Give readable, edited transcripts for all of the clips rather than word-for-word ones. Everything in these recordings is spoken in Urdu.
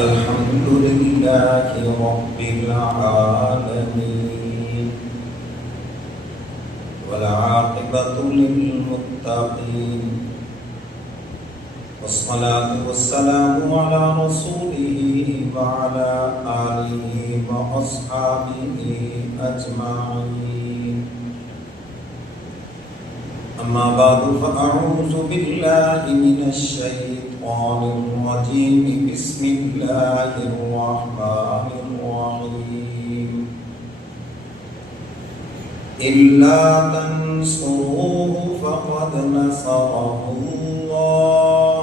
الحمد لله رب العالمين والعاقبة للمتقين والصلاة والسلام على رسوله وعلى آله وأصحابه أجمعين. أما بعد فأعوذ بالله من الشيطان الرجيم. بسم الله الرحمن الرحيم. إلا تنصروه فقد نصره الله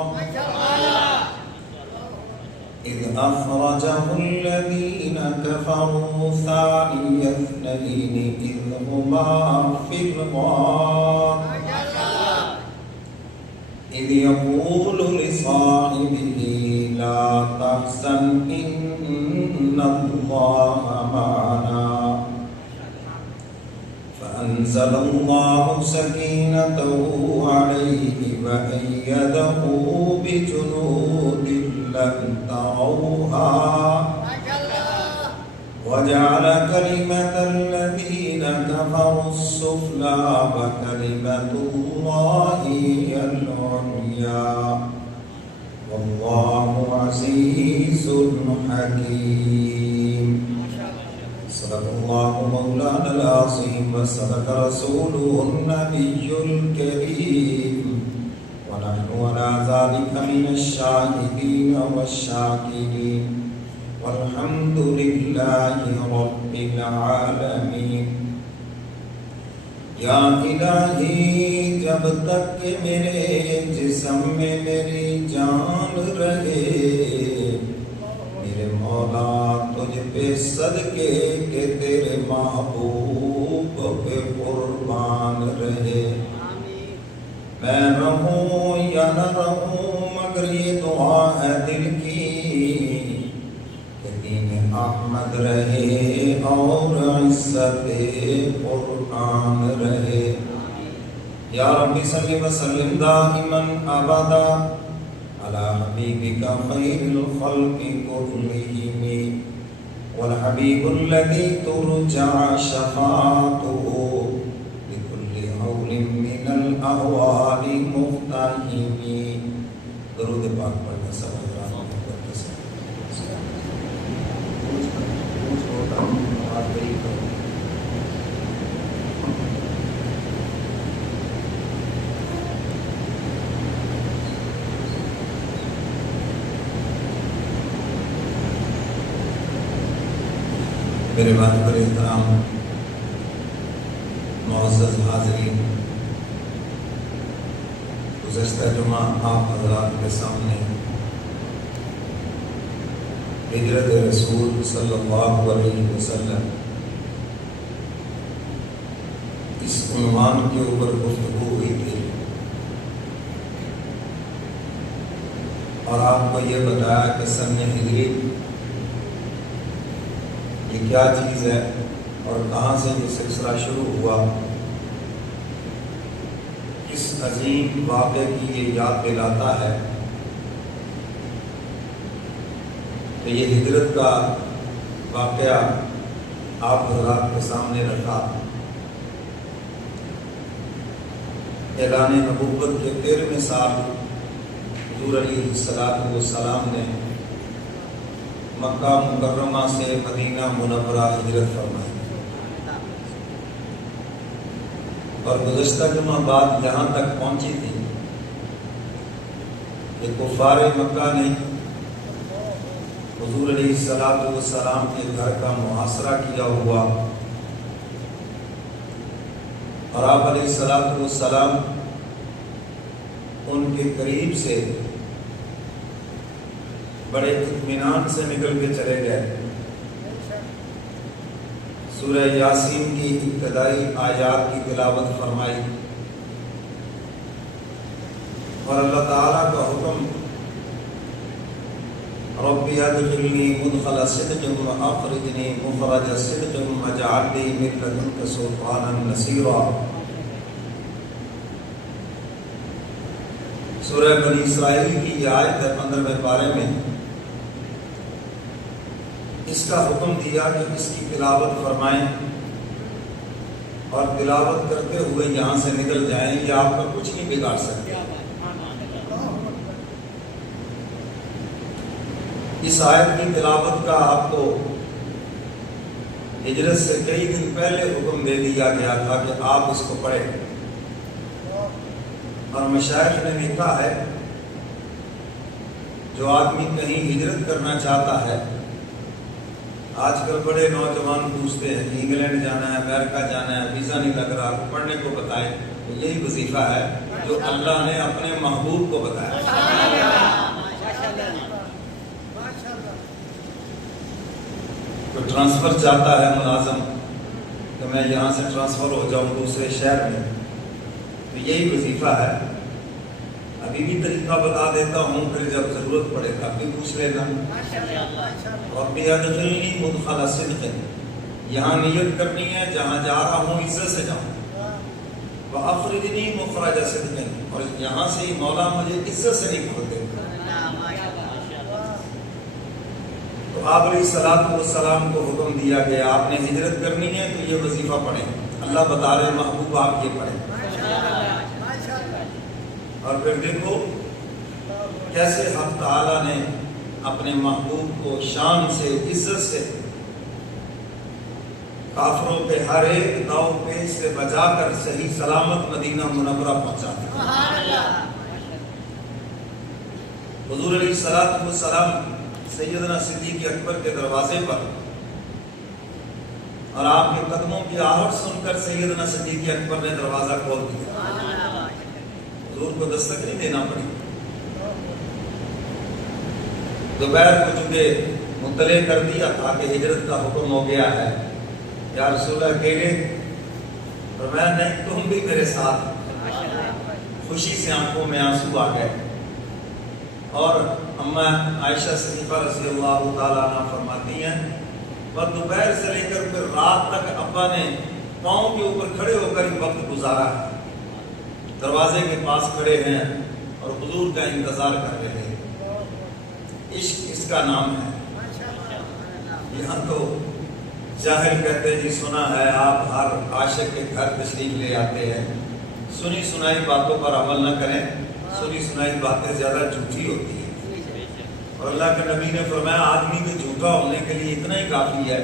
إذ أخرجه الذين كفروا ثاني اثنين إذ هما في الغار إذ يقول لصاحبه لا تحزن إن الله معنا فأنزل الله سكينته عليه وأيده بجنود لم تروها وجعل كلمة الذين كفروا السفلى وكلمة الله هي العليا والله عزيز حكيم. صدق الله مولانا العظيم وصدق رسوله النبي الكريم ونحن على ذلك من الشاهدين والشاكرين والحمد لله رب العالمین. یا الہی جب تک کہ میرے جسم میں میری جان رہے میرے مولا تجھ پہ صدقے کہ تیرے محبوب پہ قربان رہے. میں رہوں یا نہ رہوں مگر یہ دعا ہے دل کی کہ دین احمد رہے اور عزت قرآن رہے. یا رب صلی وسلم دائما ابدا على حبیبک خیر الخلق كلهم والحبیب الذی ترجع شفاعته لكل حول من الاحوال مقتحم. درود پاک پڑھنا سب حضرات محبت سے. میرے بات پر احترام معزز حاضرین، گزشتہ جمعہ آپ حضرات کے سامنے ہجرت رسول صلی اللہ علیہ وسلم اس عنوان کے اوپر گفتگو ہوئی تھی اور آپ کو یہ بتایا کہ سن ہجری یہ کیا چیز ہے اور کہاں سے یہ سلسلہ شروع ہوا، کس عظیم واقعے کی یہ یاد دلاتا ہے. تو یہ ہجرت کا واقعہ آپ حضرات کے سامنے رکھا. اعلان نبوت کے 13ویں سال حضور علیہ السلام نے مکہ مکرمہ سے مدینہ منورہ ہجرت فرمائی اور گزشتہ جمعہ بعد جہاں تک پہنچی تھی کہ کفار مکہ نے حضور علیہ السلام کے گھر کا محاصرہ کیا ہوا اور آپ علیہ السلام ان کے قریب سے بڑے اطمینان سے نکل کے چلے گئے. سورہ یاسین کی ابتدائی آیات کی تلاوت فرمائی اور اللہ تعالیٰ کا حکم رب ادخلنی مدخل صدق واخرجنی مخرج صدق واجعل لي من لدنك سلطانا نصيرا. سورہ بنی اسرائیل کی یہ آیت ہے 15ویں پارے میں. اس کا حکم دیا کہ اس کی تلاوت فرمائیں اور تلاوت کرتے ہوئے یہاں سے نکل جائیں، یہ آپ کا کچھ نہیں بگاڑ سکتے۔ اس آیت کی تلاوت کا آپ کو ہجرت سے کئی دن پہلے حکم دے دیا گیا تھا کہ آپ اس کو پڑھیں، اور مشائخ نے لکھا ہے جو آدمی کہیں ہجرت کرنا چاہتا ہے، آج کل بڑے نوجوان پوچھتے ہیں کہ انگلینڈ جانا ہے، امریکہ جانا ہے، ویزا نہیں لگ رہا، پڑھنے کو بتائیں، تو یہی وظیفہ ہے جو اللہ نے اپنے محبوب کو بتایا۔ تو ٹرانسفر چاہتا ہے ملازم کہ میں یہاں سے ٹرانسفر ہو جاؤں دوسرے شہر میں، تو یہی وظیفہ ہے۔ ابھی بھی طریقہ بتا دیتا ہوں، پھر جب ضرورت پڑے گا بھی پوچھ لینا۔ اور بِأَدْخِلْنِي مُدْخَلَ صِدْقٍ، یہاں نیت کرنی ہے جہاں جا رہا ہوں عزت سے جاؤں، وَأَخْرِجْنِي مُخْرَجَ صِدْقٍ، اور یہاں سے ہی مولا مجھے عزت سے نکال دے۔ تو آپ علیہ الصلوۃ والسلام کو حکم دیا گیا آپ نے ہجرت کرنی ہے تو یہ وظیفہ پڑھیں، اللہ بتا رہے محبوب آپ یہ پڑھیں۔ اور پھر دیکھو کیسے حق تعالیٰ نے اپنے محبوب کو شان سے عزت سے کافروں کے ہر ایک داؤ پیچ سے بچا کر صحیح سلامت مدینہ منورہ پہنچا دیا۔ حضور علیہ الصلوۃ والسلام سیدنا صدیق اکبر کے دروازے پر، اور آپ کے قدموں کی آہٹ سن کر سیدنا صدیق اکبر نے دروازہ کھول دیا، حضور کو دستک نہیں دینا پڑی۔ دوپہر کو چونکہ مطلع کر دیا تھا کہ ہجرت کا حکم ہو گیا ہے، یا رسول اللہ اکیلے؟ فرمایا نہیں، تم بھی میرے ساتھ۔ خوشی سے آنکھوں میں آنسو آ گئے، اور اماں عائشہ صدیقہ رضی اللہ تعالیٰ عنہ فرماتی ہیں اور دوپہر سے لے کر پھر رات تک ابا نے پاؤں کے اوپر کھڑے ہو کر وقت گزارا ہے، دروازے کے پاس کھڑے ہیں اور حضور کا انتظار کر رہے ہیں۔ عشق اس کا نام ہے۔ یہاں تو جاہل کہتے جی سنا ہے، آپ ہر عاشق کے گھر تشریف لے آتے ہیں، سنی سنائی باتوں پر عمل نہ کریں، سنی سنائی باتیں زیادہ جھوٹی ہوتی ہیں، اور اللہ کے نبی نے فرمایا آدمی کے جھوٹا ہونے کے لیے اتنا ہی کافی ہے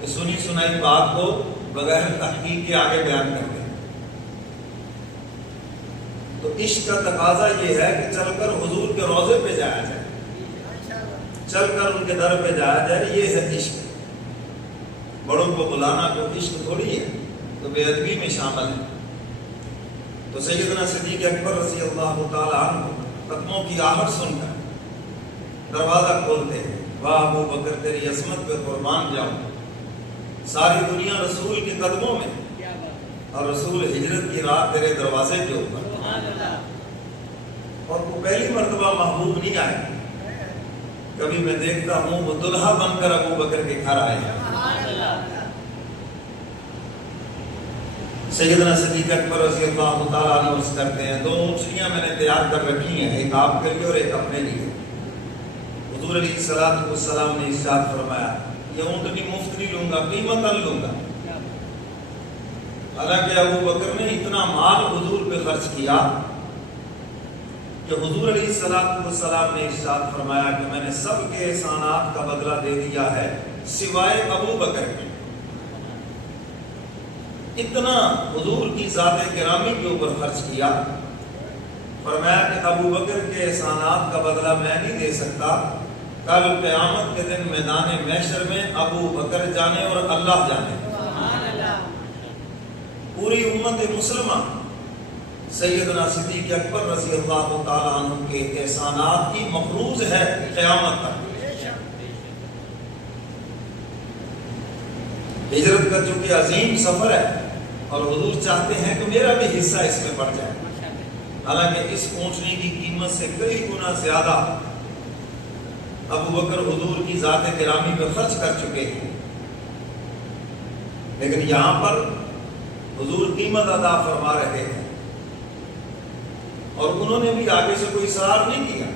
کہ سنی سنائی بات کو بغیر تحقیق کے آگے بیان کر دیں۔ تو عشق کا تقاضا یہ ہے کہ چل کر حضور کے روضے پہ جایا جائے، چل کر ان کے در پہ جایا جائے، یہ ہے عشق۔ بڑوں کو بلانا کو عشق تھوڑی ہے، تو بے ادبی میں شامل ہے۔ تو سیدنا صدیق اکبر رضی اللہ تعالیٰ عنہ قدموں کی آہٹ سن کر دروازہ کھولتے ہیں، واہ ابو بکر تیری عصمت پہ قربان جاؤں، ساری دنیا رسول کے قدموں میں، اور رسول ہجرت کی رات تیرے دروازے کے اوپر، اور وہ پہلی مرتبہ محبوب نہیں آئے، کبھی میں دیکھتا ہوں وہ دلہا بن کر ابو بکر کے گھر آئے ہیں۔ سیدنا صدیق اکبر رضی اللہ تعالیٰ عنہ عرض کرتے ہیں 2 اونچنیاں میں نے تیار کر رکھی ہیں، ایک آپ کے لیے اور ایک اپنے لیے۔ حضور علیہ الصلوۃ والسلام نے ارشاد فرمایا یہ اونٹنی مفت نہیں لوں گا، قیمت لوں گا۔ حالانکہ ابو بکر نے اتنا مال حضور پہ خرچ کیا کہ حضور علیہ الصلوۃ والسلام نے ارشاد فرمایا کہ میں نے سب کے احسانات کا بدلہ دے دیا ہے سوائے ابو بکر کے۔ اتنا حضور کی ذات گرامی کے اوپر خرچ کیا، فرمایا کہ ابو بکر کے احسانات کا بدلہ میں نہیں دے سکتا، کل قیامت کے دن میدان محشر میں ابو بکر جانے اور اللہ جانے۔ پوری امت مسلمہ سیدنا صدیق اکبر رضی اللہ تعالیٰ عنہ کے احسانات کی مفروض ہے قیامت تک۔ ہجرت کا چونکہ عظیم سفر ہے اور حضور چاہتے ہیں کہ میرا بھی حصہ اس میں بڑھ جائے، حالانکہ اس اونٹنی کی قیمت سے کئی گنا زیادہ ابو بکر حضور کی ذات گرامی پہ خرچ کر چکے ہیں، لیکن یہاں پر حضور قیمت ادا فرما رہے ہیں، اور انہوں نے بھی آگے سے کوئی اصرار نہیں کیا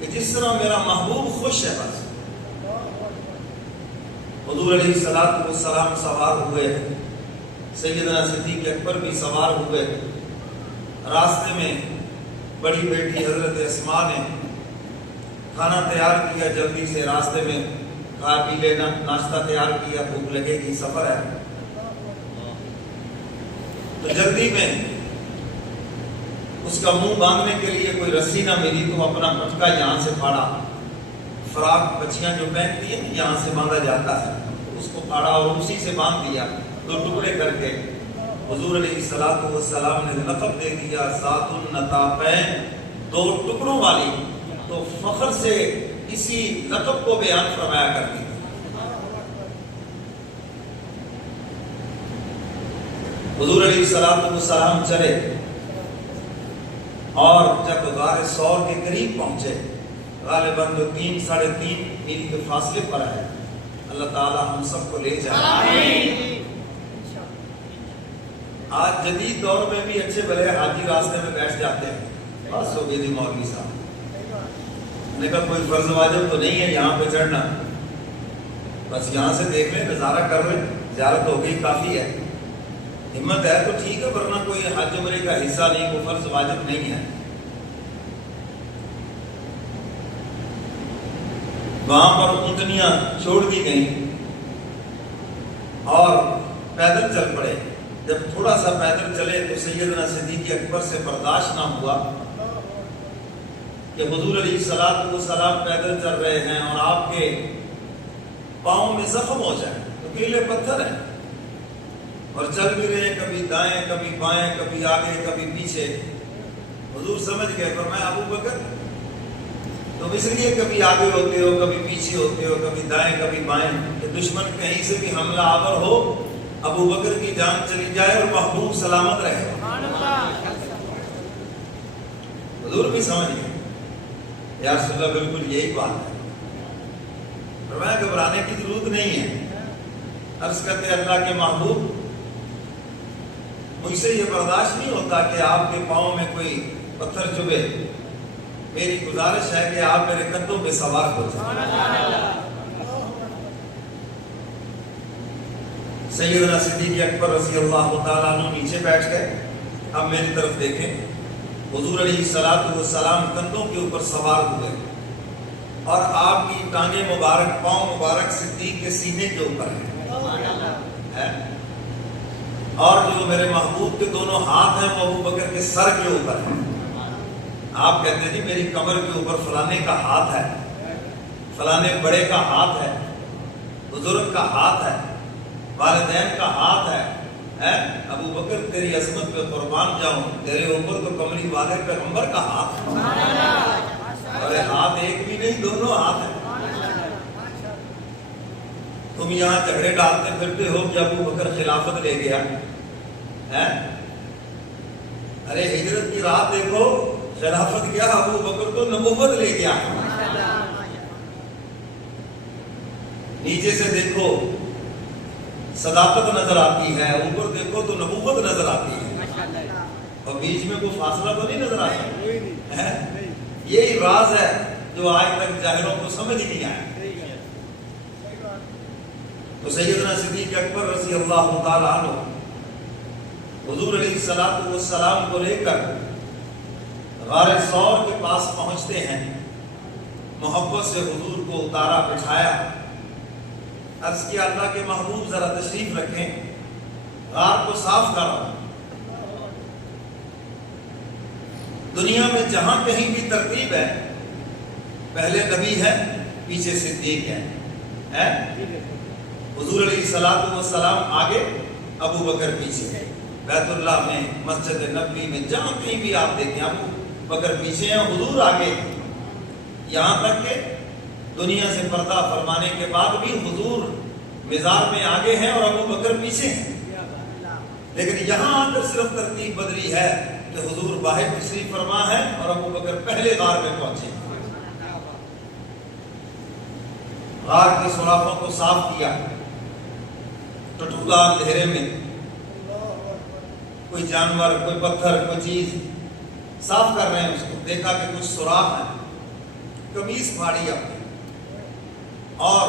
کہ جس طرح میرا محبوب خوش ہے بس حضور علیہ السلام سوار ہوئے، سیدنا صدیق اکبر بھی سوار ہوئے۔ راستے میں بڑی بیٹی حضرت اسماء نے کھانا تیار کیا، جلدی سے راستے میں کھا پی لینا، ناشتہ تیار کیا، بھوک لگے گی، سفر ہے تو جلدی میں اس کا منہ باندھنے کے لیے کوئی رسی نہ ملی تو اپنا پٹکا یہاں سے پھاڑا، فراق بچیاں جو پہنتی ہیں یہاں سے باندھا جاتا ہے، اس کو پھاڑا اور اسی سے باندھ دیا، دو ٹکڑے کر کے حضور علیہ السلام نے لقب دے دیا ذات النطاقین، دو ٹکڑوں والی، تو فخر سے اسی لقب کو بیان فرمایا کرتی تھی۔ حضور علیہ السلام چلے اور جب غار ثور کے قریب پہنچے، غالباً جو 3-3.5 میل کے فاصلے پر ہے، اللہ تعالی ہم سب کو لے جائے آمین۔ آج جدید دور میں بھی اچھے بھلے حاجی راستے میں بیٹھ جاتے ہیں، بس ہو گئی مولوی صاحب نے کہا کوئی فرض واجب تو نہیں ہے یہاں پہ چڑھنا، بس یہاں سے دیکھ لیں، نظارہ کر لیں، زیارت ہو گئی کافی ہے، ہمت ہے تو ٹھیک ہے، ورنہ کوئی حج عمرے کا حصہ نہیں، کوئی فرض واجب نہیں ہے۔ وہاں پر اونٹنیاں چھوڑ دی گئیں اور پیدل چل پڑے۔ جب تھوڑا سا پیدل چلے تو سیدنا صدیق اکبر سے برداشت نہ ہوا کہ حضور علیہ السلام پیدل چل رہے ہیں اور آپ کے پاؤں میں زخم ہو جائے، نوکیلے پتھر ہیں اور چل بھی رہے، کبھی دائیں کبھی بائیں، کبھی آگے کبھی پیچھے۔ حضور سمجھ گئے، فرمایا ابو بکر تم اس لیے کبھی آگے ہوتے ہو، کبھی پیچھے ہوتے ہو، کبھی دائیں کبھی بائیں کہ دشمن کہیں سے بھی حملہ آور ہو، ابو بکر کی جان چلی جائے اور محبوب سلامت رہے۔ حضور بھی سمجھ گئے، یا رسول اللہ بالکل یہی بات ہے، فرمایا گھبرانے کی ضرورت نہیں ہے۔ عرض کرتے اللہ کے محبوب مجھ سے یہ برداشت نہیں ہوتا کہ آپ کے پاؤں میں کوئی پتھر چبھے، میری گزارش ہے کہ آپ میرے کندھوں پہ سوار ہو جائیں۔ سیدنا صدیق اکبر رضی اللہ تعالیٰ عنہ نیچے بیٹھ گئے۔ اب میری طرف دیکھیں، حضور علیہ السلام کندھوں کے اوپر سوار ہوئے اور آپ کی ٹانگیں مبارک، پاؤں مبارک صدیق کے سینے کے اوپر ہے، اور جو میرے محبوب کے دونوں ہاتھ ہیں وہ ابو بکر کے سر کے اوپر ہیں۔ آپ کہتے ہیں میری کمر کے اوپر فلانے کا ہاتھ ہے، فلانے بڑے کا ہاتھ ہے، بزرگ کا ہاتھ ہے، والدین کا ہاتھ ہے، ابو بکر تیری عظمت پہ قربان جاؤں، تیرے اوپر تو کملی والے پیغمبر کا ہاتھ ہے، اور ہاتھ ایک بھی نہیں، دونوں ہاتھ ہیں۔ تم یہاں جھگڑے ڈالتے پھرتے ہو کہ ابو بکر خلافت لے گیا، ارے ہجرت کی رات دیکھو، خلافت کیا ابو بکر کو نبوت لے گیا۔ نیچے سے دیکھو صداقت نظر آتی ہے، اوپر دیکھو تو نبوت نظر آتی ہے، اور بیچ میں کوئی فاصلہ تو نہیں نظر آتا۔ یہی راز ہے جو آج تک جاہلوں کو سمجھ نہیں آیا۔ تو سیدنا صدیق اکبر رضی اللہ تعالیٰ عنہ حضور علیہ السلام کو لے کر غار ثور کے پاس پہنچتے ہیں، محبت سے حضور کو اتارا، بٹھایا، عرض کیا اللہ کے محبوب ذرا تشریف رکھیں، غار کو صاف کرو۔ دنیا میں جہاں کہیں بھی ترتیب ہے، پہلے نبی ہے، پیچھے صدیق ہے، حضور علیہ السلام آگے، ابو بکر پیچھے، بیت اللہ میں، مسجد نبوی میں، جہاں کہیں بھی آپ دیکھیں ابو بکر پیچھے ہیں، حضور آگے، یہاں تک کہ دنیا سے پردہ فرمانے کے بعد بھی حضور مزار میں آگے ہیں اور ابو بکر پیچھے ہیں۔ لیکن یہاں آ کر صرف ترتیب بدلی ہے کہ حضور باہر تشریف فرما ہے اور ابو بکر پہلے غار میں پہنچے۔ غار کے سوراخوں کو صاف کیا، ٹٹولا اندھیرے میں کوئی جانور، کوئی پتھر، کوئی چیز صاف کر رہے ہیں، اس کو دیکھا کہ کچھ سوراخ ہے، قمیص پھاڑی اپنی اور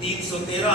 313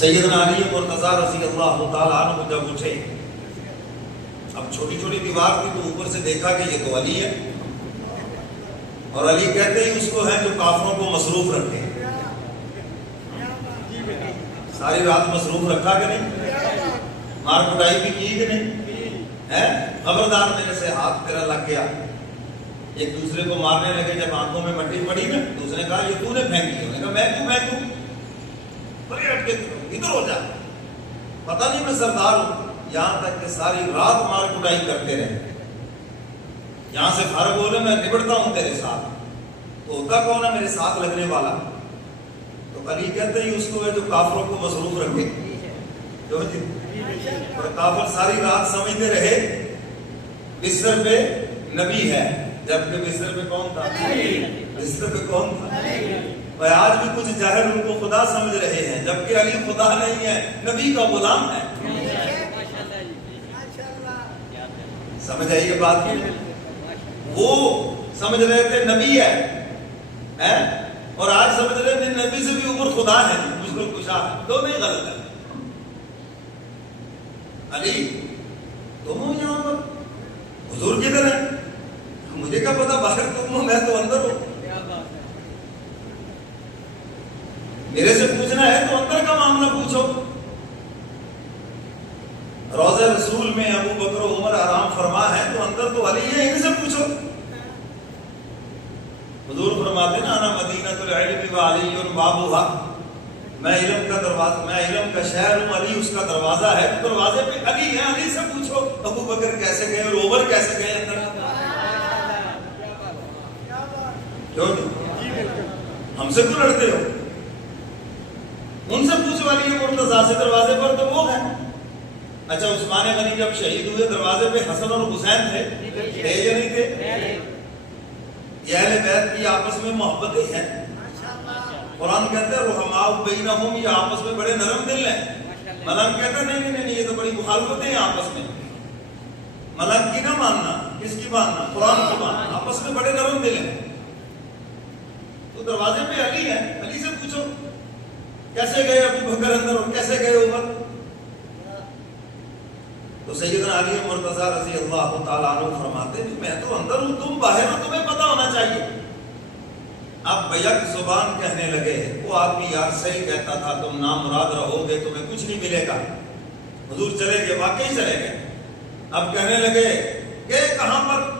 سیدنا علی مرتضیٰ رضی اللہ تعالیٰ عنہ جب اٹھے، اب چھوٹی چھوٹی دیوار تھی تو اوپر سے دیکھا کہ یہ تو علی ہے، اور علی کہتے ہی اس کو ہے جو کافروں کو مصروف رکھے۔ ساری رات مصروف رکھا کہ نہیں؟ مار کٹائی بھی کی کہ نہیں ہے؟ خبردار میرے سے ہاتھ تیرا لگ گیا۔ ایک دوسرے کو مارنے لگے، جب آنکھوں میں مٹی پڑی نا تو اس نے کہا یہ تو نے پھینکی ہے، کہا میں کیوں بڑی ہٹ کے ادھر ہو جا، پتہ نہیں میں سردار ہوں۔ یہاں تک کہ ساری رات مار کٹائی کرتے رہے، یہاں سے فارغ ہو لے میں نبڑتا ہوں تیرے ساتھ، تو ہوتا کون ہے میرے ساتھ لگنے والا؟ تو علی کہتے ہی اس کو ہے جو کافروں کو مصروف رکھے، اور کافر ساری رات سمجھتے رہے بستر پہ نبی ہے، جبکہ بستر پہ کون تھا؟ بستر پہ کون تھا؟ اور آج بھی کچھ جاہل ان کو خدا سمجھ رہے ہیں، جبکہ علی خدا نہیں ہے، نبی کا غلام ہے۔ سمجھ آئی یہ بات؟ وہ سمجھ رہے تھے نبی ہے، اور آج سمجھ رہے تھے نبی سے بھی اوپر خدا ہے، مشکل کشا ہے، دونوں ہی غلط ہے۔ علی تم ہو یہاں پر، حضور کدھر ہے؟ مجھے کیا پتا باہر تم ہو، میں تو اندر ہوں۔ میرے سے پوچھنا ہے تو اندر کا معاملہ پوچھو۔ روضہ رسول میں ابو بکر و عمر آرام فرما ہے تو اندر تو علی ہے، ان سے پوچھو۔ حضور فرماتے نا انا مدینۃ العلم وعلی بابھا، میں علم کا دروازہ، میں علم کا شہر ہوں، علی اس کا دروازہ ہے، تو دروازے پہ علی ہے، علی سے پوچھو ابو بکر کیسے گئے اور عمر کیسے گئے اندر۔ کیوں ہم سے کیوں لڑتے ہو؟ ان سے پوچھو علی مرتضیٰ سے، دروازے پر تو وہ ہیں۔ اچھا عثمان غنی جب شہید ہوئے دروازے پہ حسن اور حسین تھے یا نہیں تھے؟ یہ اہل بیت کی آپس میں محبتیں ہیں، قرآن کہتا ہے رحماء بینہم، یہ آپس میں بڑے نرم دل ہیں۔ ملنگ کہتا ہے نہیں یہ تو بڑی مخالفتیں ہیں آپس میں، ملنگ کی نہ ماننا، کس کی ماننا؟ قرآن کی ماننا، آپس میں بڑے نرم دل ہیں۔ تو دروازے پہ علی ہے، علی سے پوچھو کیسے گئے ابو بکر اندر اور کیسے گئے عمر؟ تو سیدنا علی مرتضیٰ رضی اللہ تعالیٰ عنہ فرماتے ہیں میں تو اندر ہوں، تم باہر ہو، تمہیں پتہ ہونا چاہیے۔ اب بیک زبان کہنے لگے، وہ آدمی یار صحیح کہتا تھا، تم نامراد رہو گے تمہیں کچھ نہیں ملے گا۔ حضور چلے گئے، واقعی چلے گئے۔ اب کہنے لگے کہ کہاں پر؟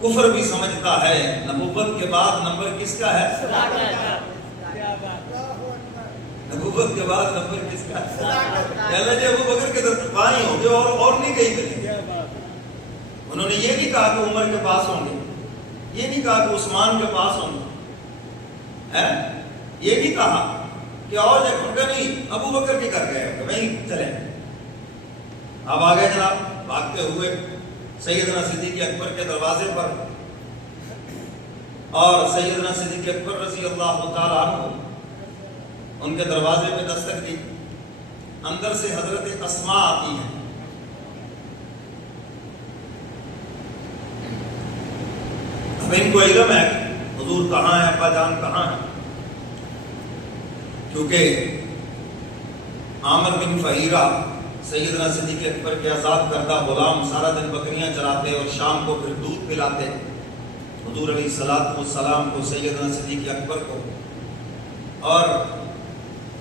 کفر بھی سمجھتا ہے نبوت کے بعد نمبر کس کا ہے؟ نبوت کے بعد نمبر کس کا ہے؟ کہنے جی ابو بکر کے در وہاں ہی ہوں گے اور نہیں کہیں گے۔ انہوں نے یہ نہیں کہا کہ عمر کے پاس ہوں گے، یہ نہیں کہا کہ عثمان کے پاس ہوں گے، یہ نہیں کہا کہ اور جگہ نہیں، ابو بکر کے کر گئے وہیں چلیں۔ اب آگے جناب بھاگتے ہوئے سیدنا صدیق اکبر کے دروازے پر، اور سیدنا صدیق اکبر رضی اللہ تعالیٰ عنہ ان کے دروازے میں دستک دی۔ اندر سے حضرت اسماء آتی ہیں۔ اب ان کو علم ہے حضور کہاں ہے، ابا جان کہاں ہے، کیونکہ عامر بن فہیرہ سیدنا صدیق اکبر کے آزاد کردہ غلام سارا دن بکریاں چراتے اور شام کو پھر دودھ پلاتے حضور علیہ الصلوۃ والسلام کو، سیدنا صدیق اکبر کو، اور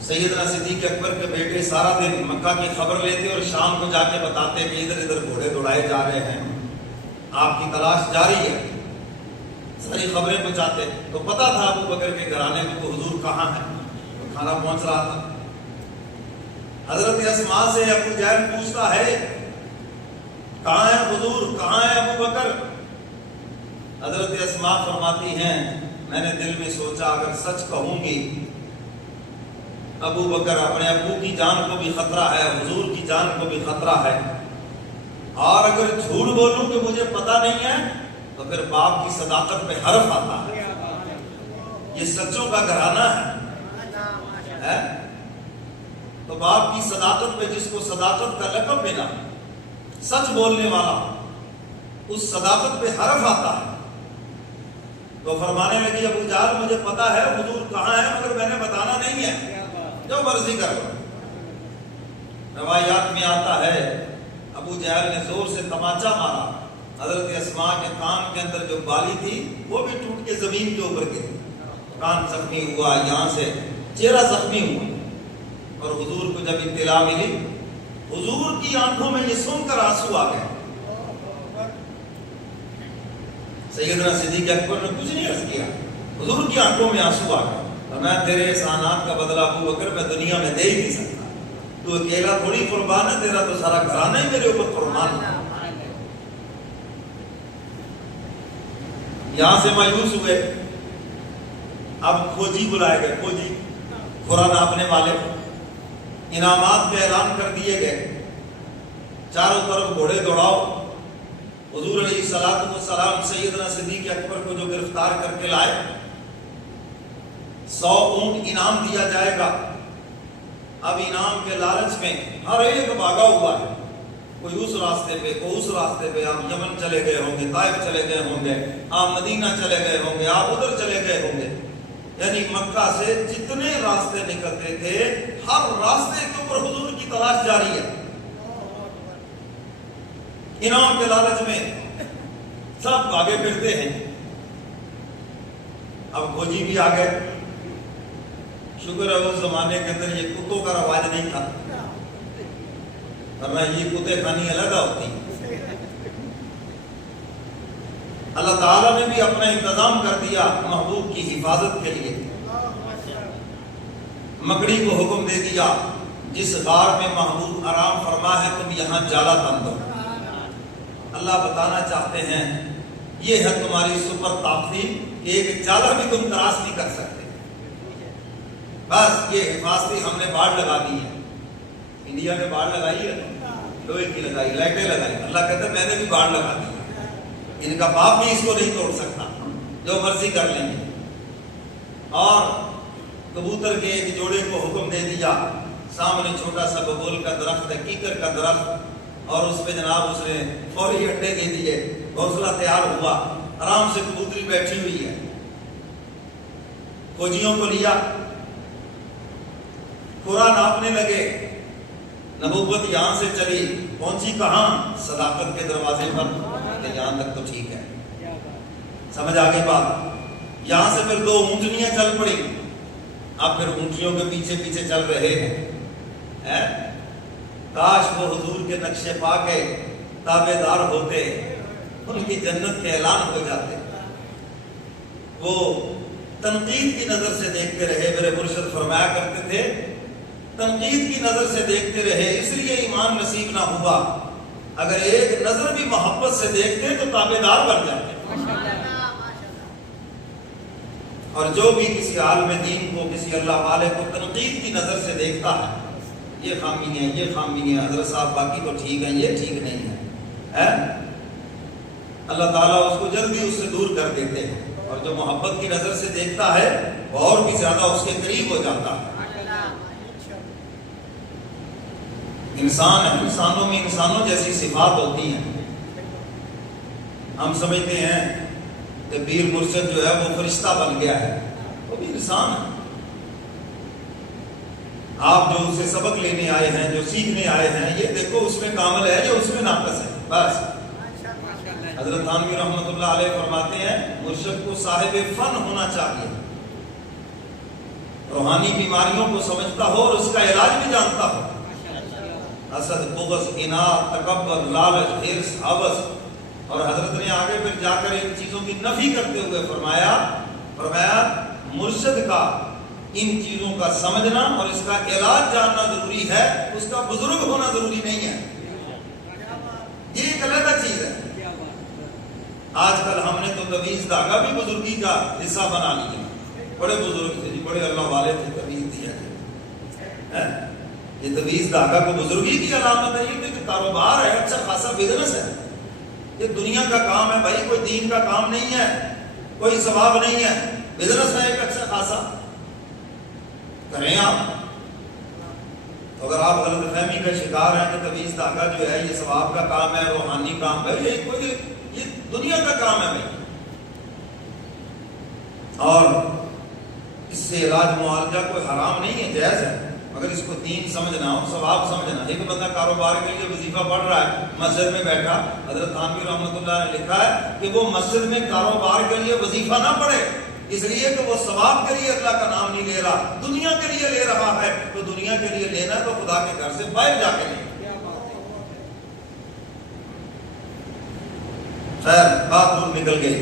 سیدنا صدیق اکبر کے بیٹے سارا دن مکہ کی خبر لیتے اور شام کو جا کے بتاتے کہ ادھر ادھر گھوڑے دوڑائے جا رہے ہیں، آپ کی تلاش جاری ہے، ساری خبریں پہنچاتے۔ تو پتا تھا ابو بکر کے گھرانے میں تو حضور کہاں ہے، تو کھانا پہنچ رہا تھا۔ حضرت اسماء سے ابو جہل پوچھتا ہے کہاں ہے حضور، کہاں ہے ابو بکر؟ حضرت اسماء فرماتی ہیں میں نے دل میں سوچا اگر سچ کہوں گی ابو بکر اپنے ابو کی جان کو بھی خطرہ ہے، حضور کی جان کو بھی خطرہ ہے، اور اگر جھوٹ بولوں کہ مجھے پتہ نہیں ہے تو پھر باپ کی صداقت پہ حرف آتا ہے۔ یہ سچوں کا گھرانہ ہے، تو باپ کی صداقت پہ جس کو صداقت کا لقب ملا، سچ بولنے والا، اس صداقت پہ حرف آتا ہے۔ تو فرمانے لگی ابو جہل مجھے پتا ہے حضور کہاں ہے مگر میں نے بتانا نہیں جو مرضی کر لو. روایات میں آتا ہے ابو جہل نے زور سے تماچا مارا, حضرت اسماء کے کان کے اندر جو بالی تھی وہ بھی ٹوٹ کے زمین کے اوپر گری, کان زخمی ہوا, یہاں سے چہرہ زخمی ہوا. اور حضور کو جب اطلاع ملی, حضور کی آنکھوں میں یہ سن کر آنسو آ گئے. سیدنا صدیق اکبر نے کچھ نہیں عرض کیا, حضور کی آنکھوں میں آنسو آ گئے. اور میں تیرے احسانات کا بدلہ ابو بکر میں دنیا میں دے ہی نہیں سکتا, تو اکیلا تھوڑی قربان ہے, تیرا تو سارا گھرانہ ہی میرے اوپر قربان ہے. یہاں سے مایوس ہوئے, اب کھوجی بلائے گئے, کھوجی خورا ناپنے والے. انعامات کے اعلان کر دیے گئے, چاروں طرف گھوڑے دوڑاؤ. حضور علیہ الصلوۃ والسلام سیدنا صدیق اکبر کو جو گرفتار کر کے لائے, 100 اونٹ انعام دیا جائے گا. اب انعام کے لالچ میں ہر ایک بھاگا ہوا ہے, کوئی اس راستے پہ, کوئی اس راستے پہ. آپ یمن چلے گئے ہوں گے, طائف چلے گئے ہوں گے, آپ مدینہ چلے گئے ہوں گے, آپ ادھر چلے گئے ہوں گے. یعنی مکہ سے جتنے راستے نکلتے تھے, ہر راستے کے اوپر حضور کی تلاش جاری ہے. انعام کے لالچ میں سب بھاگے پھرتے ہیں. اب کھوجی بھی آ گئے. شکر ہے اس زمانے کے اندر یہ کتوں کا رواج نہیں تھا, ورنہ یہ کتے کھانی علیحدہ ہوتی. اللہ تعالیٰ نے بھی اپنا انتظام کر دیا محبوب کی حفاظت کے لیے. مکڑی کو حکم دے دیا, جس غار میں محبوب آرام فرما ہے تم یہاں جالا تن دو. اللہ بتانا چاہتے ہیں یہ ہے تمہاری سپر طاقتی, ایک جالا بھی تم تراش نہیں کر سکتے. بس یہ حفاظتی ہم نے باڑ لگا دی ہے. انڈیا میں باڑ لگائی ہے, لوہے کی لگائی, لائٹیں لگائی. اللہ کہتا ہے میں نے بھی باڑ لگا دی. ان کا باپ بھی اس کو نہیں توڑ سکتا, جو مرضی کر لیں گے. اور کبوتر کے ایک جوڑے کو حکم دے دیا, سامنے چھوٹا سا ببول کا درخت ہے, کیکر کا درخت, اور اس پہ جناب اس نے فوری انڈے دے دیے. گھونسلہ تیار ہوا, آرام سے کبوتری بیٹھی ہوئی ہے. فوجیوں کو لیا, قرآن ناپنے لگے. نبوت یہاں سے چلی, پہنچی کہاں؟ صداقت کے دروازے پر. یہاں تک تو ٹھیک ہے, سمجھ آ گئی بات. یہاں سے پھر 2 اونٹنیاں چل پڑی. اب پھر اونٹنیوں کے پیچھے پیچھے چل رہے ہیں. کاش وہ حضور کے نقش پا کے تابع دار ہوتے, ان کی جنت کے اعلان ہو جاتے. وہ تنقید کی نظر سے دیکھتے رہے. میرے مرشد فرمایا کرتے تھے تنقید کی نظر سے دیکھتے رہے, اس لیے ایمان نصیب نہ ہوا. اگر ایک نظر بھی محبت سے دیکھتے تو تابع دار بن جاتے. اور جو بھی کسی عالم دین کو, کسی اللہ والے کو تنقید کی نظر سے دیکھتا ہے, یہ خامی ہے, یہ خامی ہے, حضرت صاحب باقی تو ٹھیک ہے, یہ ٹھیک نہیں ہے, اللہ تعالیٰ اس کو جلدی اس سے دور کر دیتے ہیں. اور جو محبت کی نظر سے دیکھتا ہے وہ اور بھی زیادہ اس کے قریب ہو جاتا ہے. انسان ہے, انسانوں میں انسانوں جیسی صفات ہوتی ہیں. ہم سمجھتے ہیں کہ پیر مرشد جو ہے وہ فرشتہ بن گیا ہے, وہ بھی انسان ہے. آپ جو اسے سبق لینے آئے ہیں, جو سیکھنے آئے ہیں, یہ دیکھو اس میں کامل ہے یا اس میں ناقص ہے, بس. حضرت تھانوی رحمۃ اللہ علیہ فرماتے ہیں مرشد کو صاحب فن ہونا چاہیے, روحانی بیماریوں کو سمجھتا ہو اور اس کا علاج بھی جانتا ہو. حسد, بغض, اناد, تکبر, لالچ, حرص, ہوس. اور حضرت نے آگے پھر جا کر ان چیزوں کی نفی کرتے ہوئے فرمایا مرشد کا ان چیزوں کا سمجھنا اور اس کا علاج جاننا ضروری ہے, اس کا بزرگ ہونا ضروری نہیں ہے. یہ ایک علیحدہ چیز ہے. آج کل ہم نے تو تویز داغا بھی بزرگی کا حصہ بنا لیا. بڑے بزرگ تھے جی, بڑے اللہ والے تھے, تویز دیا ہے. یہ تویز داغا کو بزرگی کی علامت ہے. یہ کہ کاروبار ہے, اچھا خاصا بزنس ہے, یہ دنیا کا کام ہے بھائی, کوئی دین کا کام نہیں ہے, کوئی ثواب نہیں ہے, بزنس ہے ایک اچھا خاصا. کریں آپ. اگر آپ غلط فہمی کا شکار ہیں کہ تویز داغا جو ہے یہ ثواب کا کام ہے, روحانی کام ہے, یہ دنیا کا کام ہے بھائی. اور اس سے علاج معالجہ کوئی حرام نہیں ہے, جائز ہے. مگر اس کو دین سمجھنا اور ثواب سمجھنا. ایک بندہ کاروبار کے لیے وظیفہ پڑھ رہا ہے مسجد میں بیٹھا, حضرت تھانوی رحمۃ اللہ نے لکھا ہے کہ وہ مسجد میں کاروبار کے لیے وظیفہ نہ پڑھے, اس لیے کہ وہ ثواب کے لیے اللہ کا نام نہیں لے رہا, دنیا کے لیے لے رہا ہے. تو دنیا کے لیے لینا ہے تو خدا کے گھر سے باہر جا کے لے. خیر بات نکل گئی.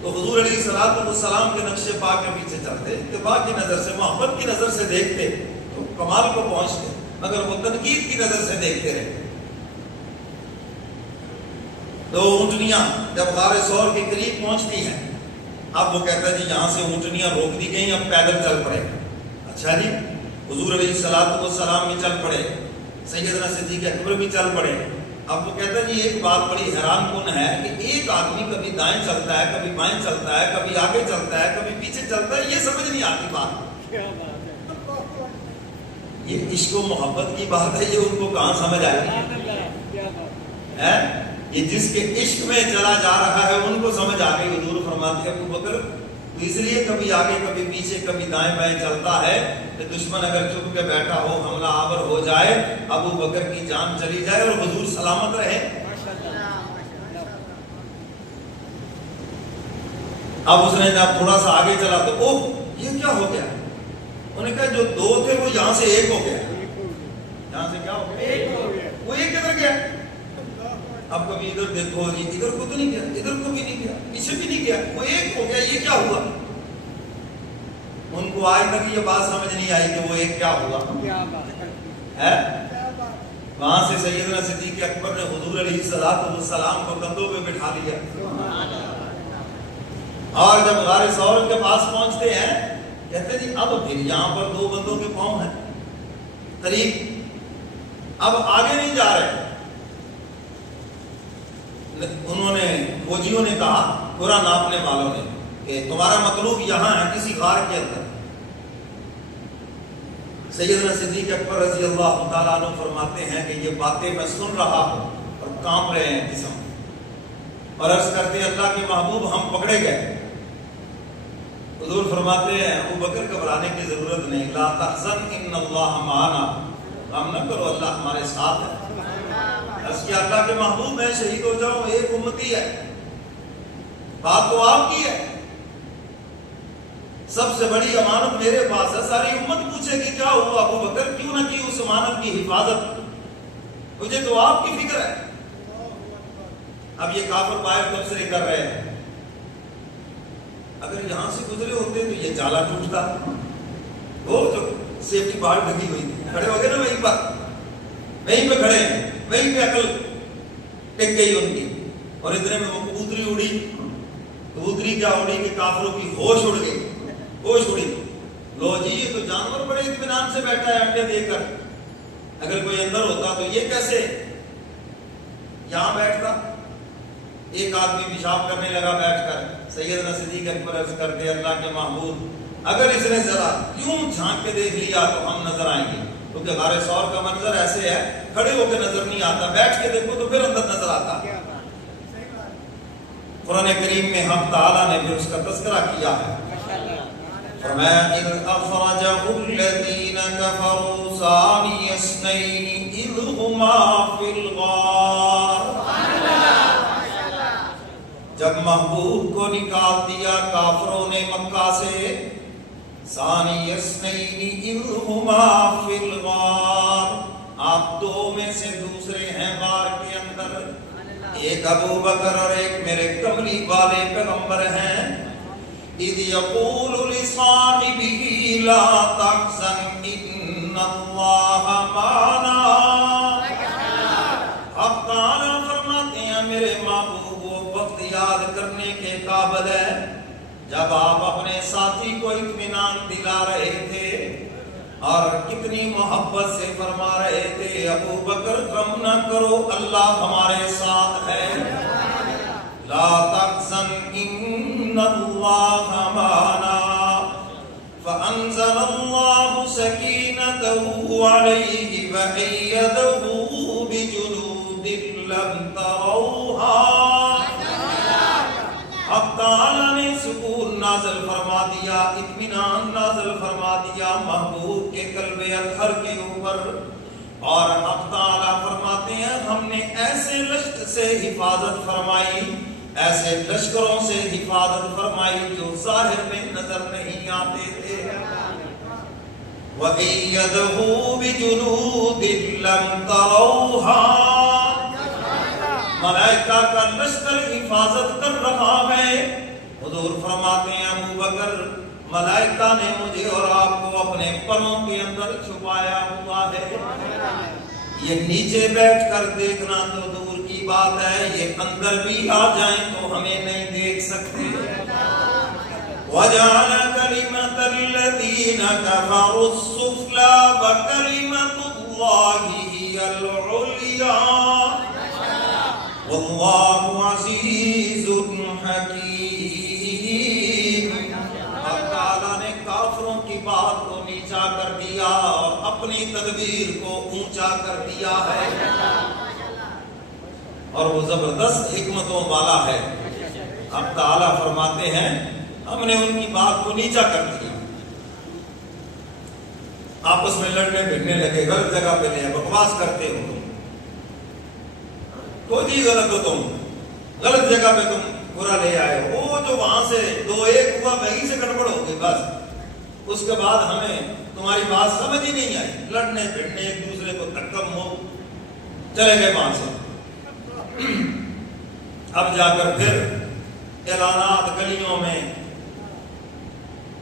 تو حضور علیہ الصلوۃ والسلام کے نقش پا کے پیچھے چلتے, اتباع کی نظر سے, محبت کی نظر سے دیکھتے تو کمال کو پہنچتے, مگر وہ تنقید کی نظر سے دیکھتے رہے. دو اونٹنیاں جب غار ثور کے قریب پہنچتی ہیں, اب وہ کہتا ہے جی یہاں سے اونٹنیاں روک دی گئیں, اب پیدل چل پڑے. اچھا جی, حضور علیہ الصلوۃ والسلام بھی چل پڑے, سیدنا صدیق اکبر بھی چل پڑے. اب وہ کہتا ہے جی ایک بات بڑی حیران کن ہے کہ ایک آدمی کبھی دائیں چلتا ہے, کبھی بائیں چلتا ہے, کبھی آگے چلتا ہے, کبھی پیچھے چلتا ہے, یہ سمجھ نہیں آتی بات. یہ عشق و محبت کی بات ہے, یہ ان کو کہاں سمجھ آئی ہے؟ یہ جس کے عشق میں چلا جا رہا ہے ان کو سمجھ آ گئی. حضور فرماتے ہیں ابو بکر اس لیے کبھی آگے کبھی پیچھے کبھی دائیں بائیں چلتا ہے کہ دشمن اگر چپ کے بیٹھا ہو, حملہ آور ہو جائے, ابو بکر کی جان چلی جائے اور حضور سلامت رہے. اب اس نے جب تھوڑا سا آگے چلا تو اوہ یہ کیا ہو گیا, انہوں نے کہا جو دو تھے وہ یہاں سے ایک ہو گیا. یہاں سے کیا ہو گیا, وہ ایک کدھر گیا. اب کبھی ادھر دیکھو جی, ادھر کو تو نہیں گیا, ادھر کو بھی نہیں گیا, پیچھے بھی نہیں گیا, وہ ایک ہو گیا. یہ کیا ہوا؟ ان کو آج تک یہ بات سمجھ نہیں آئی کہ وہ ایک کیا ہوا ہے. وہاں سے سیدنا صدیق اکبر نے حضور علیہ الصلوۃ والسلام کو کندھوں پہ بٹھا لیا, اور جب غار ثور کے پاس پہنچتے ہیں کہتے ہیں جی اب پھر یہاں پر دو بندوں کے پاؤں ہیں قریب, اب آگے نہیں جا رہے. انہوں نے فوجیوں نے کہا, پورا ناپنے والوں نے, کہ تمہارا مطلوب یہاں ہے کسی غار کے اندر. سیدنا صدیق اکبر رضی اللہ تعالیٰ عنہ فرماتے ہیں کہ یہ باتیں میں سن رہا ہوں اور کانپ رہے ہیں جسم, اور عرض کرتے اللہ کے محبوب ہم پکڑے گئے. حضور فرماتے ہیں ابو بکر گھبرانے کی ضرورت نہیں, لا تحزن ان اللہ معنا, غم نہ کرو اللہ ہمارے ساتھ ہے. اس کی اللہ کے محبوب میں شہید ہو جاؤں, ایک امتی ہے, بات تو آپ کی ہے, سب سے بڑی امانت میرے پاس ہے, ساری امت پوچھے کہ کیا ہوا ابو بکر, کیوں نہ کی اس امانت کی حفاظت, مجھے تو آپ کی فکر ہے. اب یہ کافر باہر تبصرے کر رہے ہیں, اگر یہاں سے گزرے ہوتے تو یہ جالا ٹوٹتا, وہ جو سیفٹی بار ڈھکی ہوئی تھی, کھڑے ہو گئے نا وہیں پر, وہیں پہ کھڑے ہیں, وہیں پہ عقل ٹک گئی ان کی. اور اتنے میں وہ کبوتری اڑی, کبوتری کیا اڑی کہ کافروں کی ہوش اڑ گئی, ہوش اڑی. لو جی یہ تو جانور بڑے اطمینان سے بیٹھا ہے انڈے دے کر, اگر کوئی اندر ہوتا تو یہ کیسے یہاں بیٹھتا. ایک آدمی پیشاب کرنے لگا بیٹھ کر, سیدنا صدیق اکبر عرض کرتے اللہ کے محبوب اگر اس نے ذرا یوں جھانک کے دیکھ لیا تو ہم نظر آئیں گے, کیونکہ غار ثور کا منظر ایسے ہے, کھڑے ہو کے نظر نہیں آتا, بیٹھ کے دیکھو تو پھر اندر نظر آتا. قرآن کریم میں ہم تعالیٰ نے پھر اس کا تذکرہ کیا ہے. فرمایا اذ اخرجه الذین کفروا ثانی اثنین اذ ہما فی الغار. جب محبوب کو نکال دیا کافروں نے مکہ سے, ثانی اثنین اذ ہما فی الغار, آپ دو میں سے دوسرے ہیں غار کے اندر, ایک ابو بکر اور ایک میرے کملی والے پیغمبر ہیں. اذ یقول لصاحبہ لا تحزن ان اللہ معنا. اب تعالیٰ فرماتے ہیں میرے محبوب وہ وقت یاد کرنے کے قابل ہے جب آپ اپنے ساتھی کو اطمینان دلا رہے تھے اور کتنی محبت سے فرما رہے تھے ابو بکر غم نہ کرو اللہ ہمارے ساتھ ہے. لا تحزن ان اللہ معنا. فانزل اللہ سکینته علیہ وأیدہ بجنود لم تروها. اب تعالیٰ نے سکون نازل فرما دیا دیا, اطمینان نازل فرما دیا محبوب کے قلب اطہر کے اوپر. اور اب تعالیٰ فرماتے ہیں ہم نے ایسے لشکر سے حفاظت فرمائی, ایسے لشکروں سے حفاظت فرمائی جو ظاہر میں نظر نہیں آتے تھے. وَأَيَّدَهُ بِجُنُودٍ لَّمْ تَرَوْهَا, ملائکہ کا لشکر حفاظت کر رہا ہے. حضور فرماتے ہیں ابو بکر ملائکہ نے مجھے اور آپ کو اپنے پروں کے اندر چھپایا ہوا ہے. یہ نیچے بیٹھ کر دیکھنا تو دور کی بات ہے, یہ اندر بھی آ جائیں تو ہمیں نہیں دیکھ سکتے. وَجَعَلَ كَلِمَةَ الَّذِينَ كَفَرُوا السُّفْلَى وَكَلِمَةُ اللَّهِ هِيَ الْعُلْيَا وَاللَّهُ عَزِيزٌ حَكِيمٌ. اور تعالیٰ نے کافروں کی بات کو نیچا کر دیا اور اپنی تدبیر کو اونچا کر دیا ہے, اور وہ زبردست حکمتوں والا ہے. اب تعالیٰ فرماتے ہیں ہم نے ان کی بات کو نیچا کر دیا. آپس میں لڑنے بھیڑنے لگے, غلط جگہ پہ لے بکواس کرتے ہو تم, کوئی بھی غلط ہو تم, غلط جگہ پہ تم برا لے آئے ہو. وہ جو وہاں سے 2-1 ہوا وہیں سے گڑبڑ ہو گئی بس, اس کے بعد ہمیں تمہاری بات سمجھ ہی نہیں آئی. لڑنے بھیڑنے ایک دوسرے کو دھکم ہو چلے گئے وہاں سے. اب جا کر پھر اعلانات گلیوں میں,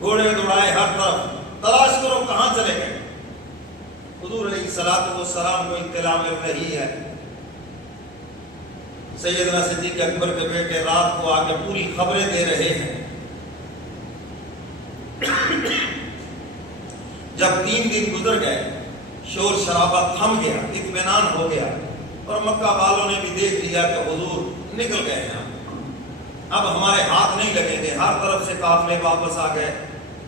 گھوڑے دوڑائے ہر طرف, تلاش کرو کہاں چلے گئے. حضور علیہ الصلوۃ والسلام کو اطلاع مل رہی ہے. سیدنا صدیق اکبر کے بیٹے رات کو آ کے پوری خبریں دے رہے ہیں. جب 3 دن گزر گئے, شور شرابہ تھم گیا, اطمینان ہو گیا, اور مکہ والوں نے بھی دیکھ لیا کہ حضور نکل گئے ہیں, اب ہمارے ہاتھ نہیں لگیں گے. ہر طرف سے قافلے واپس آ گئے,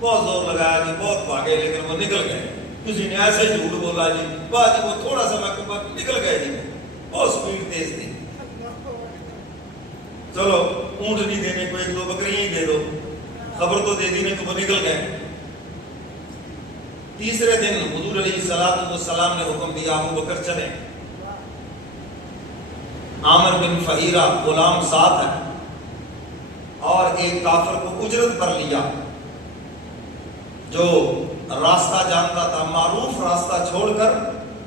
بہت زور لگایا جی, بہت بھاگے, لیکن وہ نکل گئے. کسی نے ایسے جھوٹ بولا جی باجی وہ تھوڑا سا میں بعد نکل گئے جی, بہت سپیڈ تیز تھی. چلو اونٹ نہیں دینے کو 1-2 بکریاں ہی دے دو, خبر تو دے دی نہیں, تو وہ نکل گئے. تیسرے دن حضور علیہ الصلوۃ والسلام نے حکم دیا ابو بکر چلیں. عامر بن فہیرہ غلام ساتھ ہے, اور ایک کافر کو اجرت پر لیا جو راستہ جانتا تھا. معروف راستہ چھوڑ کر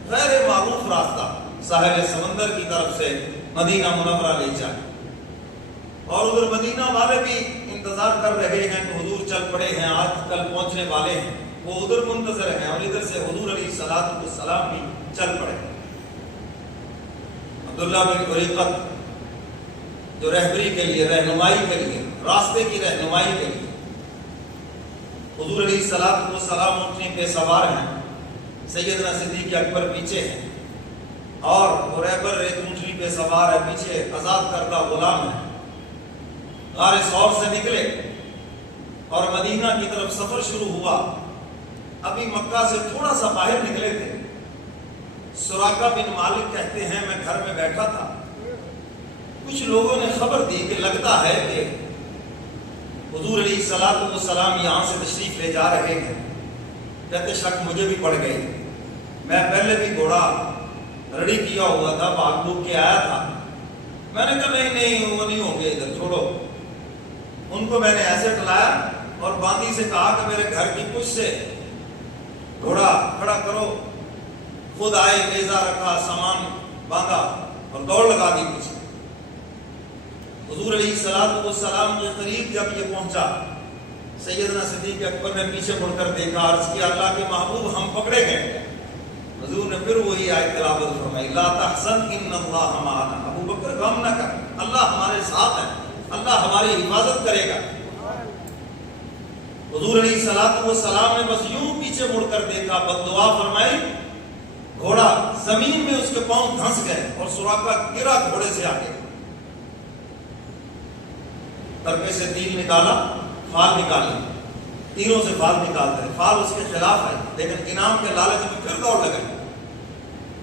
غیر معروف راستہ ساحل سمندر کی طرف سے مدینہ منورہ لے جائے. اور ادھر مدینہ والے بھی انتظار کر رہے ہیں کہ حضور چل پڑے ہیں, آج کل پہنچنے والے ہیں. وہ ادھر منتظر ہیں, اور ادھر سے حضور علیہ الصلوۃ والسلام بھی چل پڑے. عبداللہ بن عریقط جو رہبری کے لیے, رہنمائی کے لیے, راستے کی رہنمائی کے لیے حضور علیہ الصلوۃ والسلام اونٹنی پہ سوار ہیں. سیدنا صدیق اکبر پیچھے ہیں, اور رہبر ایک اونٹنی پہ سوار ہے, پیچھے آزاد کردہ غلام ہے. غار ثور سے نکلے اور مدینہ کی طرف سفر شروع ہوا. ابھی مکہ سے تھوڑا سا باہر نکلے تھے. سراقہ بن مالک کہتے ہیں میں گھر میں بیٹھا تھا, کچھ لوگوں نے خبر دی کہ لگتا ہے کہ حضور علیہ الصلوۃ والسلام یہاں سے تشریف لے جا رہے ہیں. کہتے شک مجھے بھی پڑ گئی. میں پہلے بھی گھوڑا ریڈی کیا ہوا تھا, بھاگ بھوگ کے آیا تھا. میں نے کہا نہیں وہ نہیں ہوں گے, ادھر چھوڑو. ان کو میں نے ایسے ٹلایا اور باندی سے کہا کہ میرے گھر کی پشت سے گھوڑا کھڑا کرو. خود آئے, نیزہ رکھا, سامان باندھا اور دوڑ لگا دی پیچھے. حضور علیہ الصلوۃ والسلام کے قریب جب یہ پہنچا, سیدنا صدیق اکبر نے پیچھے مڑ کر دیکھا, عرض کیا اللہ کے محبوب ہم پکڑے گئے. حضور نے پھر وہی آیت تلاوت فرمائی, لا تحزن ان اللہ معنا. ابو بکر غم نہ کر, اللہ ہمارے ساتھ ہے, اللہ ہماری حفاظت کرے گا. حضور علیہ الصلوۃ والسلام نے بس یوں پیچھے مڑ کر دیکھا, بد دعا فرمائی, گھوڑا زمین میں اس کے پاؤں دھنس گئے اور سراقہ گرا گھوڑے سے آگے. ترکے سے تیر نکالا, فال نکالی, تیروں سے فال نکالتے ہیں, فال اس کے خلاف ہے, لیکن انعام کے لالچ میں پھر دوڑ لگے.